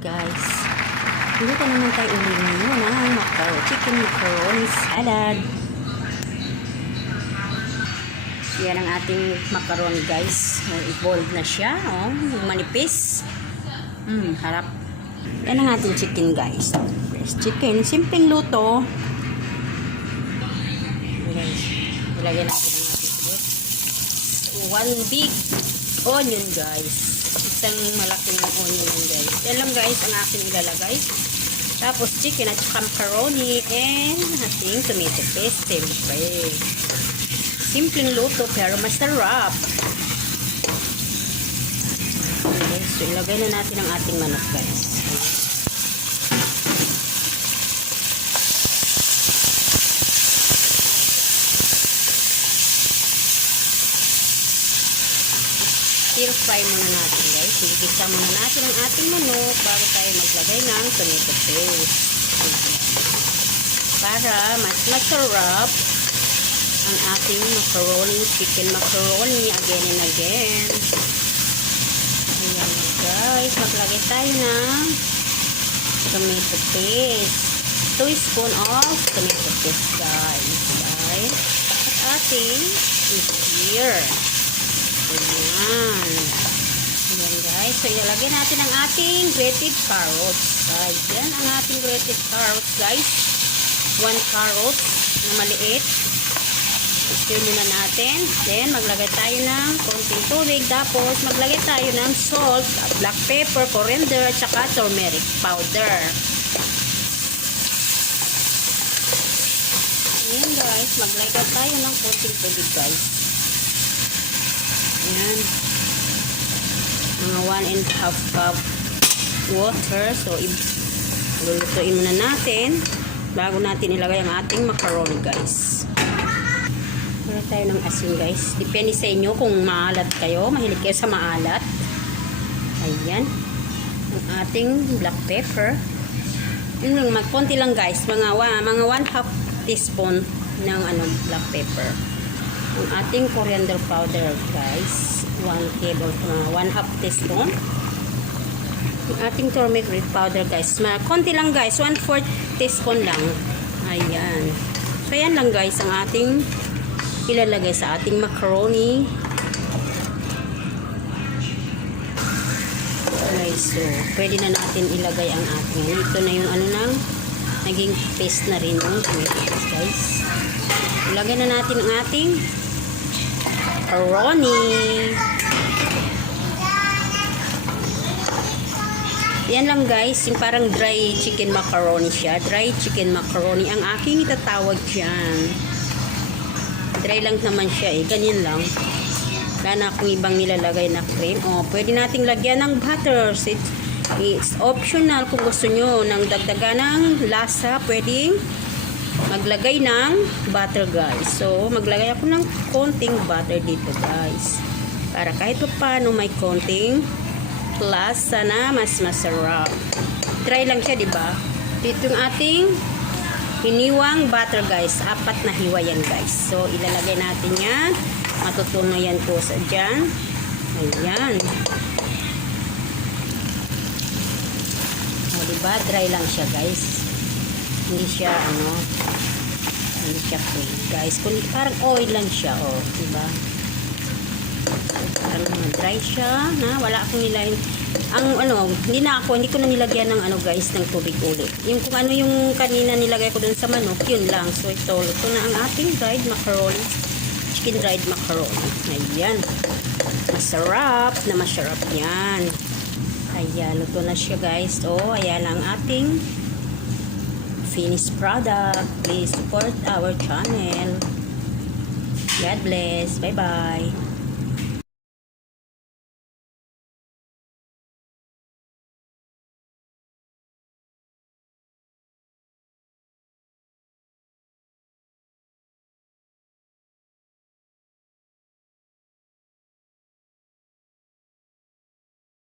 Guys, dito naman tayo uling ng chicken macaroni salad. Yan ang ating macaroni, guys. Evolved na siya, oh, manipis. Harap. Yan ang ating chicken, guys. Fresh chicken, simpleng luto. Guys, ilagay natin ang ating fruit. 1 big onion, guys. Isang malaking onion, guys. Yan lang, guys, ang aking ilalagay. Tapos chicken at saka macaroni and ating tomato paste, siyempre. Simpleng luto pero masarap. Okay, so ilagay na natin ang ating manok, guys. Stir fry muna natin, guys. Igisa muna natin ang ating manok bago tayo maglagay ng tomato paste. Para mas masarap ang ating macaroni, chicken macaroni again and again. Ayan, guys. Maglagay tayo ng tomato paste. 2 spoon of tomato paste, guys. At ating stir. Ayan. Ayan, guys. So, ilalagay natin ang ating grated carrots. Ayan ang ating grated carrots, guys. 1 carrot na maliit. Stir muna natin. Then, maglagay tayo ng konting tubig. Tapos, maglagay tayo ng salt, black pepper, coriander, at saka turmeric powder. Ayan, guys. Maglagay tayo ng konting tubig, guys. Ayan. Mga 1.5 cup water. So, lulutuin muna natin bago natin ilagay ang ating macaroni, guys. Muna tayo ng asin, guys. Depende sa inyo kung maalat kayo. Mahilig kayo sa maalat. Ayan. Ang ating black pepper. Yun lang, magkonti lang, guys. Mga 1/2 teaspoon ng black pepper. Ang ating coriander powder, guys, 1/2 teaspoon. Ang ating turmeric powder, guys, konti lang, guys, 1/4 teaspoon lang. Ayan. So, yan lang, guys, ang ating ilalagay sa ating macaroni. Okay, so, pwede na natin ilagay ang ating, ito na yung naging paste na rin yung tomatoes, guys. Ilagay na natin ang ating macaroni. Yan lang, guys, yung parang dry chicken macaroni siya. Dry chicken macaroni ang aking itatawag dyan. Dry lang naman siya, eh. Ganyan lang. Wala na akong ibang nilalagay na cream. O, pwede nating lagyan ng butter. It's optional kung gusto nyo ng dagdagan ng lasa. Pwedeng maglagay ng butter, guys. So, maglagay ako ng konting butter dito, guys. Para kahit paano may konting lasa na mas masarap. Dry lang siya, diba? Dito yung ating hiniwang butter, guys. 4 na hiwa yan, guys. So, ilalagay natin yan. Matutunaw yan po sa dyan. Ayan. O, diba? Dry lang siya, guys. Hindi siya, hindi siya plain, guys. Parang oil lang siya, oh. Diba? Parang dry siya, na wala akong nilagyan. Hindi ko na nilagyan ng guys, ng tubig ulit. Yung kung yung kanina nilagay ko dun sa manok, yun lang. So, ito na ang ating dried macaroni. Chicken dried macaroni. Ayan. Masarap na masarap yan. Ayan, luto na siya, guys. So, ayan ang ating finished product. Please support our channel. God bless. Bye-bye.